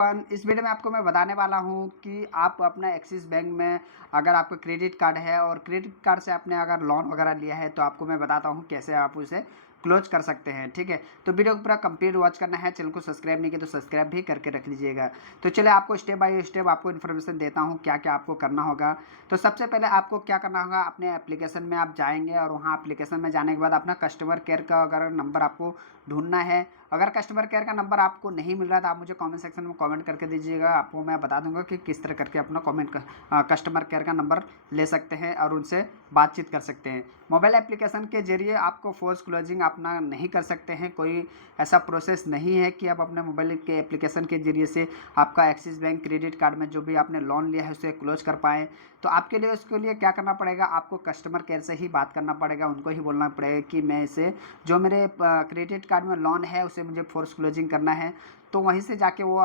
इस वीडियो में आपको मैं बताने वाला हूँ कि आप अपना एक्सिस बैंक में अगर आपका क्रेडिट कार्ड है और क्रेडिट कार्ड से आपने अगर लोन वगैरह लिया है तो आपको मैं बताता हूँ कैसे आप उसे क्लोज कर सकते हैं। ठीक है, तो वीडियो को पूरा कंप्लीट वॉच करना है। चैनल को सब्सक्राइब नहीं किया तो सब्सक्राइब भी करके रख लीजिएगा। तो चलिए आपको स्टेप बाय स्टेप आपको इन्फॉर्मेशन देता हूँ क्या क्या आपको करना होगा। तो सबसे पहले आपको क्या करना होगा, अपने एप्लीकेशन में आप जाएंगे और वहाँ एप्लीकेशन में जाने के बाद अपना कस्टमर केयर का अगर नंबर आपको ढूंढना है। अगर कस्टमर केयर का नंबर आपको नहीं मिल रहा तो आप मुझे कमेंट सेक्शन में कमेंट करके दीजिएगा, आपको मैं बता दूंगा कि किस तरह करके अपना कस्टमर केयर का नंबर ले सकते हैं और उनसे बातचीत कर सकते हैं। मोबाइल एप्लीकेशन के जरिए आपको फोर्स क्लोजिंग अपना नहीं कर सकते हैं, कोई ऐसा प्रोसेस नहीं है कि आप अपने मोबाइल के एप्लीकेशन के जरिए से आपका एक्सिस बैंक क्रेडिट कार्ड में जो भी आपने लोन लिया है उसे क्लोज कर पाएँ। तो आपके लिए उसके लिए क्या करना पड़ेगा, आपको कस्टमर केयर से ही बात करना पड़ेगा, उनको ही बोलना पड़ेगा कि मैं इसे जो मेरे क्रेडिट कार्ड में लोन है उसे मुझे फोर्स क्लोजिंग करना है। तो वहीं से जाके वो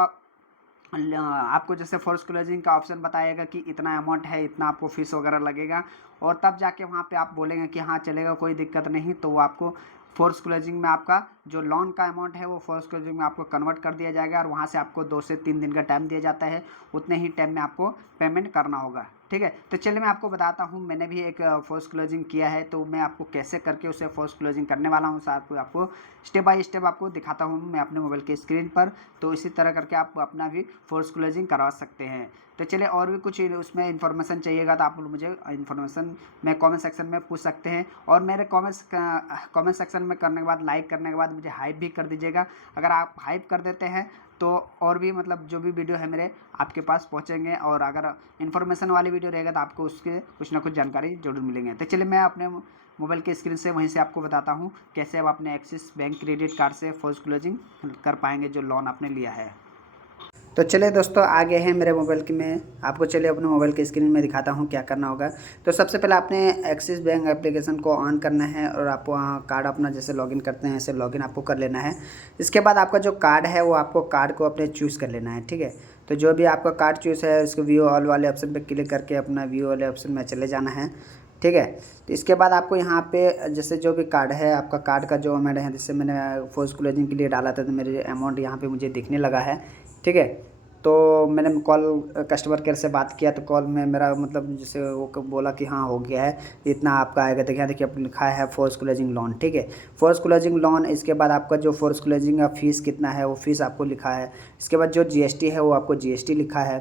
आपको जैसे फोर्स क्लोजिंग का ऑप्शन बताएगा कि इतना अमाउंट है, इतना आपको फीस वगैरह लगेगा, और तब जाके वहाँ पे आप बोलेंगे कि हाँ चलेगा, कोई दिक्कत नहीं। तो वो आपको फोर्स क्लोजिंग में आपका जो लोन का अमाउंट है वो फोर्स क्लोजिंग में आपको कन्वर्ट कर दिया जाएगा और वहाँ से आपको 2 से 3 दिन का टाइम दिया जाता है। उतने ही टाइम में आपको पेमेंट करना होगा। ठीक है, तो चलिए मैं आपको बताता हूँ, मैंने भी एक फोर्स क्लोजिंग किया है तो मैं आपको कैसे करके उसे फोर्स क्लोजिंग करने वाला हूँ, साथ में आपको स्टेप बाय स्टेप आपको दिखाता हूँ मैं अपने मोबाइल के स्क्रीन पर। तो इसी तरह करके आप अपना भी फोर्स क्लोजिंग करवा सकते हैं। तो चलिए और भी कुछ उसमें इन्फॉर्मेशन चाहिएगा तो आप लोग मुझे इन्फॉर्मेशन में कमेंट सेक्शन में पूछ सकते हैं, और मेरे कमेंट सेक्शन में करने के बाद लाइक करने के बाद मुझे हाइप भी कर दीजिएगा। अगर आप हाइप कर देते हैं तो और भी मतलब जो भी वीडियो है मेरे आपके पास पहुंचेंगे, और अगर इन्फॉर्मेशन वाली वीडियो रहेगा तो आपको उसके कुछ ना कुछ जानकारी जरूर मिलेंगे। तो चलिए मैं अपने मोबाइल के स्क्रीन से वहीं से आपको बताता हूँ कैसे आप अपने एक्सिस बैंक क्रेडिट कार्ड से फोर्स क्लोजिंग कर पाएंगे जो लोन आपने लिया है। तो चलिए दोस्तों, आ गए हैं मेरे मोबाइल की, मैं आपको चलिए अपने मोबाइल के स्क्रीन में दिखाता हूँ क्या करना होगा। तो सबसे पहले आपने एक्सिस बैंक एप्लीकेशन को ऑन करना है और आपको वहाँ कार्ड अपना जैसे लॉगिन करते हैं ऐसे लॉगिन आपको कर लेना है। इसके बाद आपका जो कार्ड है वो आपको कार्ड को अपने चूज़ कर लेना है। ठीक है, तो जो भी आपका कार्ड चूज़ है उसको व्यू ऑल वाले ऑप्शन पर क्लिक करके अपना व्यू वाले ऑप्शन में चले जाना है। ठीक है, तो इसके बाद आपको यहाँ पे जैसे जो भी कार्ड है आपका कार्ड का जो अमाउंट है, जैसे मैंने फोर्स क्लोजिंग के लिए डाला था तो मेरे अमाउंट यहाँ पे मुझे दिखने लगा है। ठीक है, तो मैंने कॉल कस्टमर केयर से बात किया तो कॉल में मेरा मतलब जैसे वो बोला कि हाँ हो गया है, इतना आपका आएगा। देखिए अब लिखा है फोर्स क्लोजिंग लोन। ठीक है, फोर्स क्लोजिंग लोन। इसके बाद आपका जो फोर्स क्लोजिंग का फ़ीस कितना है वो फ़ीस आपको लिखा है। इसके बाद जो जीएसटी है वो आपको जीएसटी लिखा है।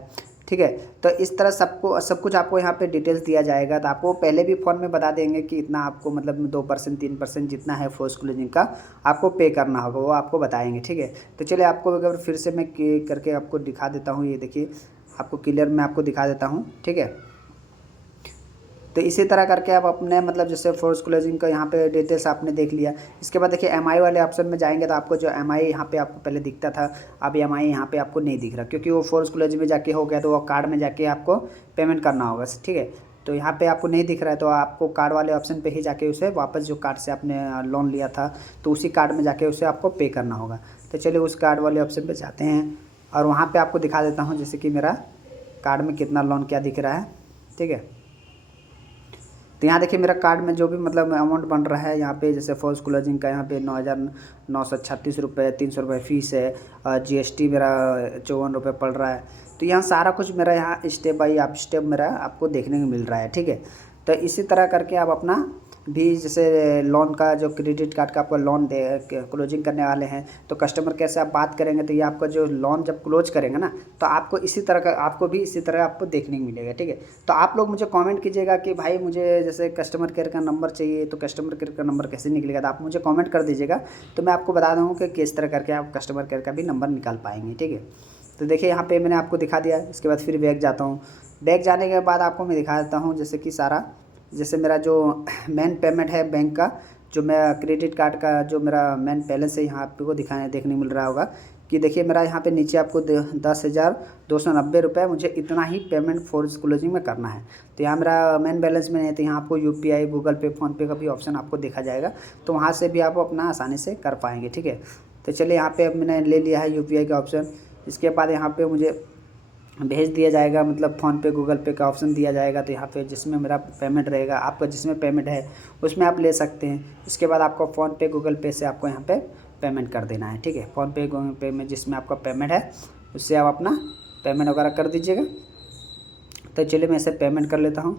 ठीक है, तो इस तरह सब कुछ आपको यहाँ पे डिटेल्स दिया जाएगा। तो आपको पहले भी फ़ोन में बता देंगे कि इतना आपको मतलब 2% 3% जितना है फोर्स क्लोजिंग का आपको पे करना होगा, वो आपको बताएंगे। ठीक है, तो चलिए आपको अगर फिर से मैं करके आपको दिखा देता हूँ। ये देखिए आपको क्लियर मैं आपको दिखा देता हूँ। ठीक है, तो इसी तरह करके आप अपने मतलब जैसे फोर्स क्लोजिंग का यहाँ पे डिटेल्स आपने देख लिया। इसके बाद देखिए एमआई वाले ऑप्शन में जाएंगे तो आपको जो एमआई यहाँ पे आपको पहले दिखता था, अब एमआई यहाँ पे आपको नहीं दिख रहा क्योंकि वो फोर्स क्लोजिंग में जाके हो गया, तो वो कार्ड में जाके आपको पेमेंट करना होगा। ठीक है, तो यहाँ पे आपको नहीं दिख रहा है तो आपको कार्ड वाले ऑप्शन पे ही जाके उसे वापस जो कार्ड से आपने लोन लिया था तो उसी कार्ड में जाके उसे आपको पे करना होगा। तो चलिए उस कार्ड वाले ऑप्शन पे जाते हैं और वहाँ पे आपको दिखा देता हूँ जैसे कि मेरा कार्ड में कितना लोन क्या दिख रहा है। ठीक है, तो यहाँ देखिए मेरा कार्ड में जो भी मतलब अमाउंट बन रहा है यहाँ पे जैसे फोर्स क्लोजिंग का यहाँ पे 9,936 रुपये 300 रुपये फ़ीस है। जीएसटी मेरा 54 रुपये पड़ रहा है। तो यहाँ सारा कुछ मेरा यहाँ स्टेप बाई स्टेप मेरा आपको देखने को मिल रहा है। ठीक है, तो इसी तरह करके आप अपना भी जैसे लोन का जो क्रेडिट कार्ड का आपका लोन दे क्लोजिंग करने वाले हैं तो कस्टमर केयर से आप बात करेंगे तो ये आपका जो लोन जब क्लोज करेंगे ना तो आपको इसी तरह का आपको भी इसी तरह आपको देखने को मिलेगा। ठीक है, तो आप लोग मुझे कमेंट कीजिएगा कि भाई मुझे जैसे कस्टमर केयर का नंबर चाहिए, तो कस्टमर केयर का नंबर कैसे निकलेगा, तो आप मुझे कमेंट कर दीजिएगा तो मैं आपको बता दूँ कि किस तरह करके आप कस्टमर केयर का भी नंबर निकाल पाएंगे। ठीक है, तो देखिए यहाँ पे मैंने आपको दिखा दिया। इसके बाद फिर बैग जाता हूँ। बैग जाने के बाद आपको मैं दिखा देता हूँ जैसे कि सारा जैसे मेरा जो मेन पेमेंट है बैंक का, जो मेरा क्रेडिट कार्ड का जो मेरा मेन बैलेंस है यहाँ आपको दिखाने देखने मिल रहा होगा कि देखिए मेरा यहाँ पे नीचे आपको 10,290 रुपये मुझे इतना ही पेमेंट फोर्स क्लोजिंग में करना है। तो यहाँ मेरा मेन बैलेंस में नहीं है तो यहाँ आपको यूपीआई गूगल पे फ़ोनपे का भी ऑप्शन आपको देखा जाएगा, तो वहाँ से भी आप अपना आसानी से कर पाएंगे। ठीक है, तो चलिए यहाँ पे मैंने ले लिया है यूपीआई का ऑप्शन। इसके बाद यहाँ पे मुझे भेज दिया जाएगा मतलब फ़ोनपे गूगल पे का ऑप्शन दिया जाएगा, तो यहाँ पे जिसमें मेरा पेमेंट रहेगा आपका जिसमें पेमेंट है उसमें आप ले सकते हैं। इसके बाद आपको फ़ोनपे गूगल पे से आपको यहाँ पे पेमेंट कर देना है। ठीक है, फ़ोनपे गूगल पे में जिसमें आपका पेमेंट है उससे आप अपना पेमेंट वगैरह कर दीजिएगा। तो चलिए मैं इसे पेमेंट कर लेता हूँ।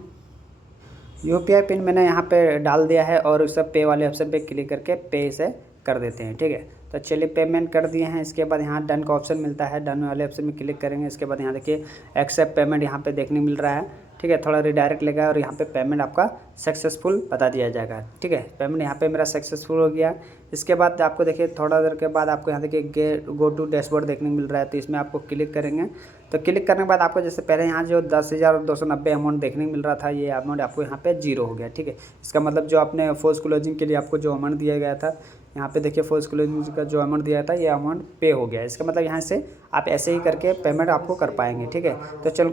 UPI पिन मैंने यहाँ पे डाल दिया है और उस पे वाले ऑप्शन पे क्लिक करके पे इसे कर देते हैं, ठीक है। तो चलिए पेमेंट कर दिए हैं। इसके बाद यहाँ डन का ऑप्शन मिलता है, डन वाले ऑप्शन में क्लिक करेंगे। इसके बाद यहाँ देखिए एक्सेप्ट पेमेंट यहाँ पे देखने मिल रहा है, ठीक है। थोड़ा रिडायरेक्ट लेगा और यहाँ पे पेमेंट आपका सक्सेसफुल बता दिया जाएगा, ठीक है। पेमेंट यहाँ पे मेरा सक्सेसफुल हो गया। इसके बाद आपको देखिए थोड़ा देर के बाद आपको यहाँ देखिए गो टू डैशबोर्ड देखने को मिल रहा है, तो इसमें आपको क्लिक करेंगे। तो क्लिक करने के बाद आपको जैसे पहले यहाँ जो 10,290 अमाउंट देखने को मिल रहा था, ये अमाउंट आपको यहाँ पे 0 हो गया, ठीक है। इसका मतलब जो आपने फोर्स क्लोजिंग के लिए आपको जो अमाउंट दिया गया था, यहाँ पे देखिए फोर्स क्लोजिंग का जो अमाउंट दिया था, ये अमाउंट पे हो गया। इसका मतलब यहाँ से आप ऐसे ही करके पेमेंट आपको कर पाएंगे, ठीक है। तो चलो